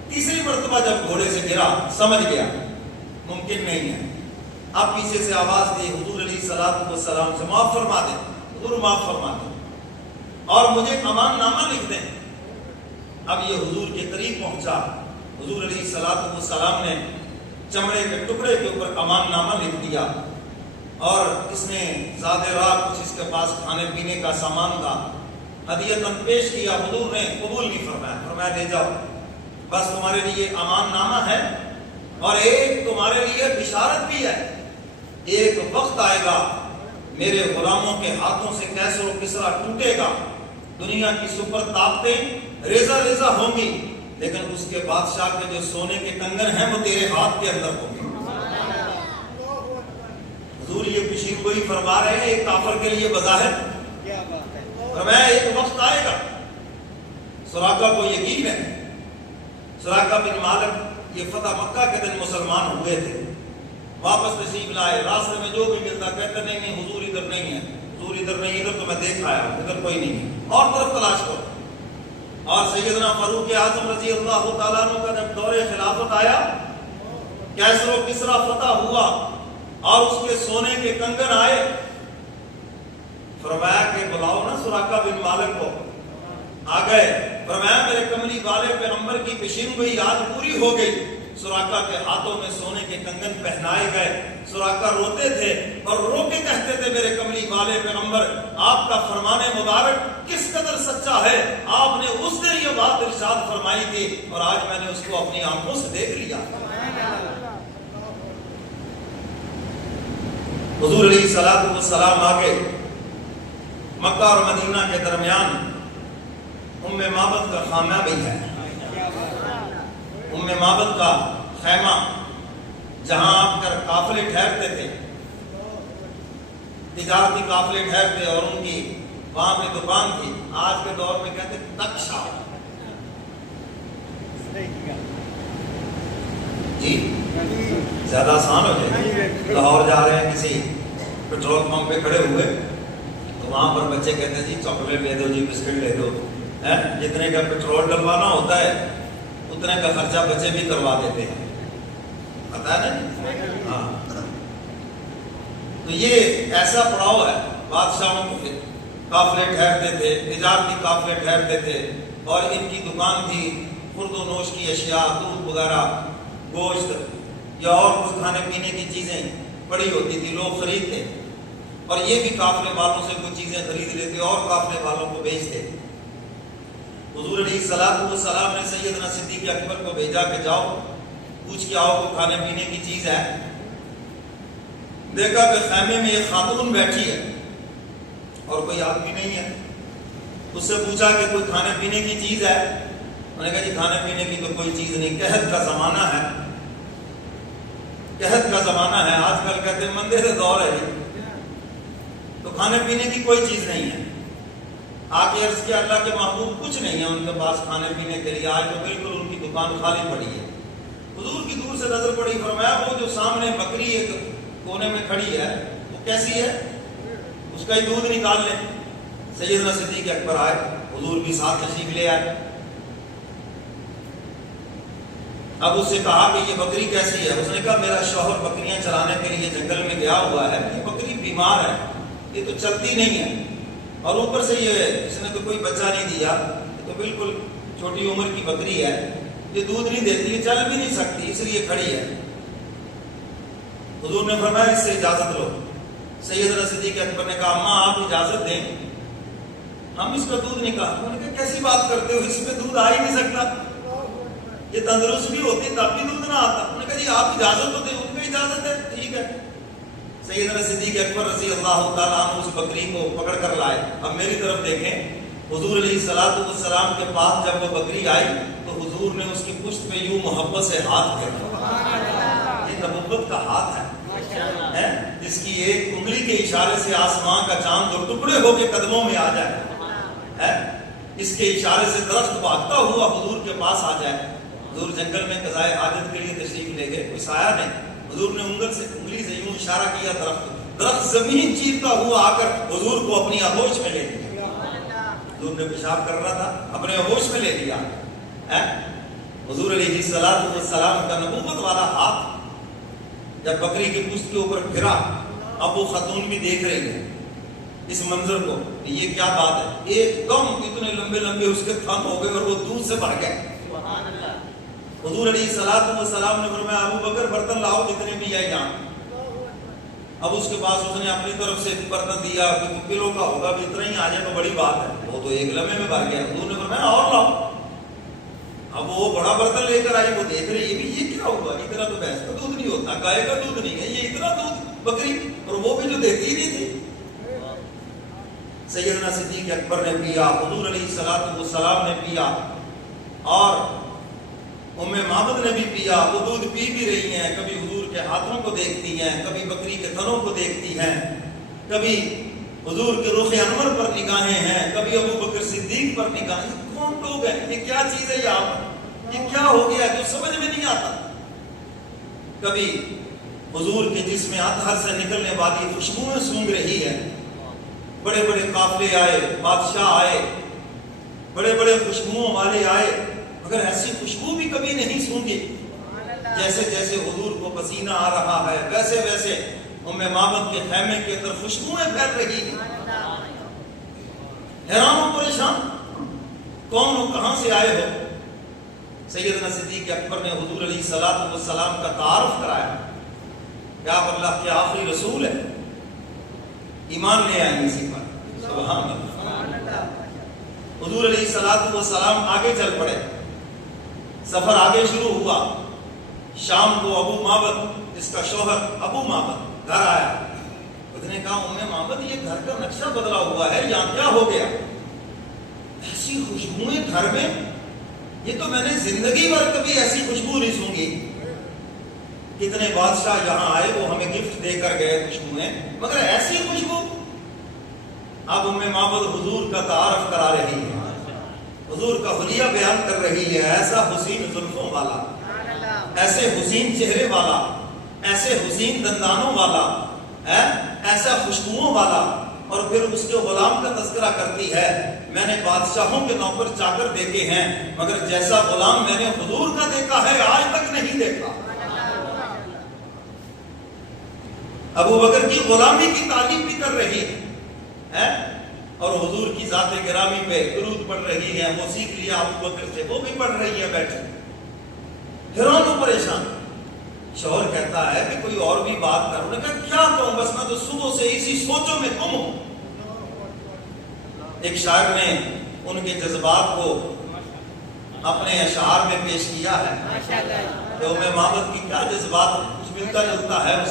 تیسری مرتبہ جب گھوڑے سے گرا سمجھ گیا ممکن نہیں ہے. اب پیچھے سے آواز دی, حضور علیہ الصلوۃ والسلام سے معاف فرما دے. حضور معاف فرما دیں اور مجھے امان نامہ لکھ دیں۔ اب یہ حضور کے قریب پہنچا، حضور علیہ الصلوۃ والسلام نے چمڑے کے ٹکڑے کے اوپر امان نامہ لکھ دیا، اور اس نے زاد راہ کچھ اس کے پاس کھانے پینے کا سامان تھا، ہدیتاً پیش کیا۔ حضور نے قبول نہیں فرمایا، فرمایا لے جاؤ، بس تمہارے لیے امان نامہ ہے، اور ایک تمہارے لیے بشارت بھی ہے، ایک وقت آئے گا میرے غلاموں کے ہاتھوں سے کیسر و کسرا ٹوٹے گا، دنیا کی سپر طاقتیں ریزہ ریزہ ہوں گی، لیکن اس کے بادشاہ کے جو سونے کے کنگن ہیں وہ تیرے ہاتھ کے اندر ہوں گے۔ حضور یہ پیشین گوئی فرما رہے ہیں ایک کافر کے لیے بظاہر، فرمایا ایک وقت آئے گا۔ سراقہ کو یقین ہے، سراقہ بن مالک یہ فتح مکہ کے دن مسلمان ہوئے تھے، واپس تشریف لائے، راستے میں جو بھی ملتا کہتے نہیں نہیں حضور ادھر نہیں ہے، حضور ادھر نہیں، ادھر تو میں دیکھ آیا ہوں، ادھر کوئی نہیں ہے، اور طرف تلاش کرو۔ اور سیدنا فاروق اعظم رضی اللہ تعالیٰ عنہ کا جب دور خلافت آیا، کیسر و کسرا فتح ہوا اور اس کے سونے کے کنگن آئے، فرمایا کہ بلاؤ نا سراقہ بن مالک کو، آ گئے، فرمایا میرے کملی والے پیغمبر کی پیشین گوئی آج پوری ہو گئی۔ سراقہ کے ہاتھوں میں سونے کے کنگن پہنائے گئے، سراقہ روتے تھے اور رو کے کہتے تھے میرے کملی والے پیغمبر آپ کا فرمان مبارک کس قدر سچا ہے، آپ نے اس دن یہ بات ارشاد فرمائی تھی اور آج میں نے اس کو اپنی آنکھوں سے دیکھ لیا۔ حضور علیہ الصلوۃ والسلام آگے مکہ اور مدینہ کے درمیان ام معبد کا خیمہ بھی ہے، ام معبد کا خیمہ جہاں آپ کر قافلے ٹھہرتے تھے، تجارتی قافلے ٹھہرتے، اور ان کی وہاں پہ دکان تھی، آج کے دور میں کہتے تکشا، جی زیادہ آسان ہو جائے۔ لاہور جا رہے ہیں کسی پیٹرول پمپ پہ کھڑے ہوئے تو وہاں پر بچے کہتے ہیں جی چاکلیٹ لے دو، جی بسکٹ لے دو، جتنے کا پیٹرول ڈلوانا ہوتا ہے اتنے کا خرچہ بچے بھی کروا دیتے ہیں، پتا ہے نا؟ ہاں، تو یہ ایسا پڑاؤ ہے، بادشاہوں کے قافلے ٹھہرتے تھے، تجارتی قافلے ٹھہرتے تھے، اور ان کی دکان تھی خورد و نوش کی اشیاء، دودھ وغیرہ، گوشت یا اور کوئی کھانے پینے کی چیزیں پڑی ہوتی تھی، لوگ خریدتے، اور یہ بھی قافلے والوں سے کوئی چیزیں خرید لیتے اور قافلے والوں کو بیچتے۔ حضور علیہ الصلوۃ والسلام نے سیدنا صدیق اکبر کو بھیجا کہ جاؤ پوچھ کے آؤ کوئی کھانے پینے کی چیز ہے۔ دیکھا کہ خیمے میں ایک خاتون بیٹھی ہے اور کوئی آدمی نہیں ہے، اس سے پوچھا کہ کوئی کھانے پینے کی چیز ہے، انہوں نے کہا جی کھانے پینے کی تو کوئی چیز نہیں، قحط کا زمانہ ہے، قحط کا زمانہ ہے، آج کل کہتے ہیں مندے سے دور ہے جی، تو کھانے پینے کی کوئی چیز نہیں ہے۔ آگے عرض کیا اللہ کے محبوب کچھ نہیں ہے ان کے پاس کھانے پینے کے لیے، آج تو بالکل ان کی دکان خالی پڑی ہے۔ حضور کی دور سے نظر پڑی، فرمایا وہ جو سامنے بکری ایک کونے میں کھڑی ہے وہ کیسی ہے، اس کا ہی دودھ نکال لیں۔ سیدنا صدیق اکبر آئے، حضور بھی ساتھ تشریف لے آئے، اب اس سے کہا کہ یہ بکری کیسی ہے، اس نے کہا میرا شوہر بکریاں چرانے کے لیے جنگل میں گیا ہوا ہے، یہ بکری بیمار ہے، یہ تو چلتی نہیں ہے، اور اوپر سے یہ اس نے تو کوئی بچہ نہیں دیا، یہ تو بالکل چھوٹی عمر کی بکری ہے، یہ دودھ نہیں دیتی، یہ چل بھی نہیں سکتی، اس لیے کھڑی ہے۔ حضور نے فرمایا اس سے اجازت لو۔ سیدنا صدیق اکبر نے کہا اماں آپ اجازت دیں، ہم اس کا دودھ نکال۔ انہوں نے کہا کیسی بات کرتے ہو، اس میں دودھ آ ہی نہیں سکتا، یہ تندرست بھی ہوتی تب بھی دودھ نہ آتا۔ انہوں نے کہا جی آپ اجازت تو دیں، ان کو اجازت ہے، ٹھیک ہے۔ سیدنا صدیق اکبر رضی اللہ تعالیٰ عنہ اس بکری کو پکڑ کر لائے۔ اب میری طرف دیکھیں، حضور علیہ الصلوۃ والسلام کے پاس جب وہ بکری آئی تو حضور نے اس کی پشت پہ یوں محبت سے ہاتھ پھیرا، یہ نبوت کا ہاتھ ہے جس کی ایک انگلی کے اشارے سے آسمان کا چاند دو ٹکڑے ہو کے قدموں میں آ جائے، اس کے اشارے سے درخت بھاگتا ہوا حضور کے پاس آ جائے۔ حضور جنگل میں قضائے حاجت کے لیے تشریف لے گئے، کوئی سایہ نہیں، حضور نے انگلی سے یوں اشارہ کیا، درخت زمین چیرتا ہوا آ کر حضور کو اپنی آغوش میں لے لیا۔ حضور نے پیشاب کر رہا تھا، اپنے آغوش میں لے لیا۔ حضور علیہ الصلوۃ والسلام کا نبوت والا ہاتھ جب بکری کی پشت کے اوپر پھرا، اب وہ خاتون بھی دیکھ رہی ہے، اس منظر کو، یہ کیا بات ہے، ایک دم اتنے لمبے لمبے اس کے تھن ہو گئے اور وہ دودھ سے بھر گئے۔ حضور علیہ الصلوۃ والسلام نے فرمایا ابو بکر برتن لاؤ جتنے بھی ہے یہاں۔ اب اس کے بعد اس نے اپنی طرف سے برتن دیا، کلو کا ہوگا بھی اتنا ہی آ جائے تو بڑی بات ہے، وہ تو ایک لمحے میں بھر گیا۔ حضور نے فرمایا اور لاؤ۔ اب وہ بڑا برتن لے کر آئی، وہ دیکھ رہے یہ کیا ہوا، اتنا تو بھینس کا دودھ نہیں ہوتا، گائے کا دودھ نہیں ہے، یہ اتنا دودھ بکری، اور وہ بھی جو دیتی ہی نہیں تھی۔ سیدنا صدیق اکبر نے پیا، حضور علیہ الصلوۃ والسلام نے پیا، اور ام معبد نے بھی پیا۔ وہ دودھ پی بھی رہی ہیں، کبھی حضور کے ہاتھوں کو دیکھتی ہیں، کبھی بکری کے تھنوں کو دیکھتی ہیں، کبھی حضور کے رخ انور پر نگاہیں ہیں، کبھی ابو بکر صدیق پر نگاہیں۔ یہ کون لوگ ہیں، یہ کیا چیز ہے یہاں پر، یہ کیا ہو گیا جو سمجھ میں نہیں آتا۔ کبھی حضور کے جسم اطہر سے نکلنے والی خوشبوئیں سونگ رہی ہے، بڑے بڑے قافلے آئے، بادشاہ آئے، بڑے بڑے خوشبوؤں والے آئے، مگر ایسی خوشبو بھی کبھی نہیں سونگی۔ جیسے جیسے حضور کو پسینہ آ رہا ہے ویسے ویسے ام معبد کے خیمے کے اندر خوشبوئیں پھیل رہی ہیں۔ حیران و پریشان، کون ہو، کہاں سے آئے ہو؟ سیدنا صدیق اکبر نے حضور علیہ الصلوۃ والسلام کا تعارف کرایا کہ آپ اللہ کے آخری رسول ہیں، ایمان لے آئیں اسی پر، سبحان اللہ۔ حضور علیہ الصلوۃ والسلام آگے چل پڑے، سفر آگے شروع ہوا۔ شام کو ابو معبد، اس کا شوہر ابو معبد گھر آیا، اس نے کہا ام معبد یہ گھر کا نقشہ بدلا ہوا ہے، یہاں کیا ہو گیا، ایسی خوشبوئیں گھر میں، یہ تو میں نے زندگی بھر کبھی ایسی خوشبو نہیں سونگی۔ کتنے بادشاہ یہاں آئے، وہ ہمیں گفٹ دے کر گئے خوشبوئیں، مگر ایسی خوشبو۔ اب ام معبد حضور کا تعارف کرا رہی ہے، حضور کا حلیہ بیان کر رہی ہے، ایسا حسین زلفوں والا، ایسے حسین چہرے والا، ایسے حسین دندانوں والا، ایسا خوشبوؤں والا، اور پھر اس کے غلام کا تذکرہ کرتی ہے، میں نے بادشاہوں کے نوکر چاکر دیکھے ہیں مگر جیسا غلام میں نے حضور کا دیکھا ہے آج تک نہیں دیکھا۔ ابو بکر کی غلامی کی تعریف بھی کر رہی ہے، اور حضور کی ذات گرامی پہ درود پڑھ رہی ہے، وہ سیکھ لیا ابو بکر سے، وہ بھی پڑھ رہی ہے بیٹھے، حیران و پریشان۔ شوہر کہتا ہے کہ کوئی اور بھی بات کرو، نے کہا کیا کہوں، بس میں تو صبح سے اسی سوچوں میں گم ہوں۔ ایک شاعر نے ان کے جذبات کو اپنے اشعار میں پیش کیا ہے کہ ام معبد کی کیا جذبات، کچھ ملتا جلتا ہے اس